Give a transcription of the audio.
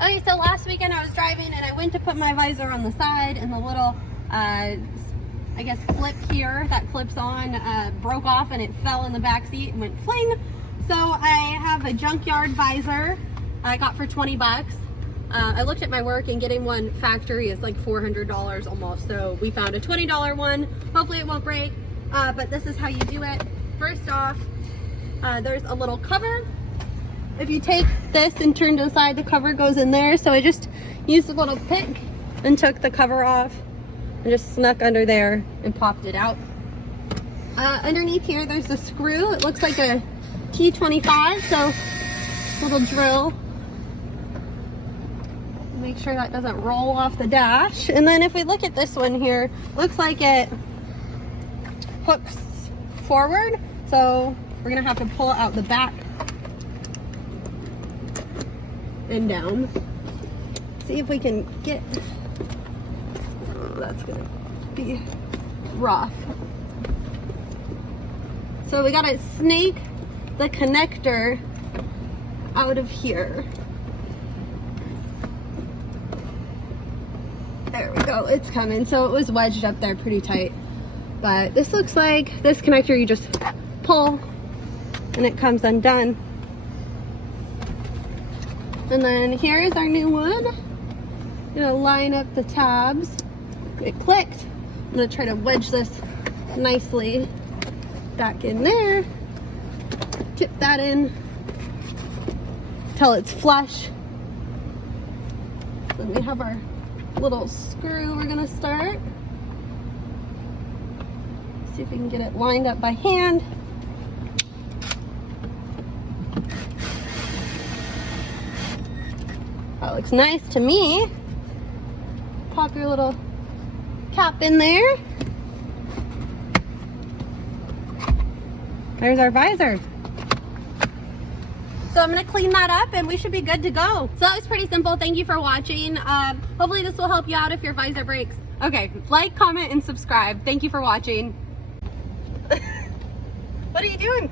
Okay, so last weekend I was driving and I went to put my visor on the side, and the little, I guess, clip here that clips on broke off and it fell in the back seat and went fling. So I have a junkyard visor I got for 20 bucks. I looked at my work and getting one factory is like $400 almost. So we found a $20 one. Hopefully it won't break, but this is how you do it. First off, there's a little cover. If you take this and turn to the side, the cover goes in there. So I just used a little pick and took the cover off and just snuck under there and popped it out. Underneath here, there's a screw. It looks like a T25, so little drill. Make sure that doesn't roll off the dash. And then if we look at this one here, looks like it hooks forward. So we're gonna have to pull it out the back and down. See if we can get, oh, that's gonna be rough. So we gotta snake the connector out of here. There we go, it's coming. So it was wedged up there pretty tight. But this looks like this connector, you just pull and it comes undone. And then here's our new one. I'm gonna line up the tabs. It clicked. I'm gonna try to wedge this nicely back in there. Tip that in till it's flush. Then we have our little screw we're gonna start. See if we can get it lined up by hand. That looks nice to me. Pop your little cap in there. There's our visor. So I'm gonna clean that up and we should be good to go. So that was pretty simple. Thank you for watching. Hopefully this will help you out if your visor breaks. Okay, like, comment, and subscribe. Thank you for watching. What are you doing?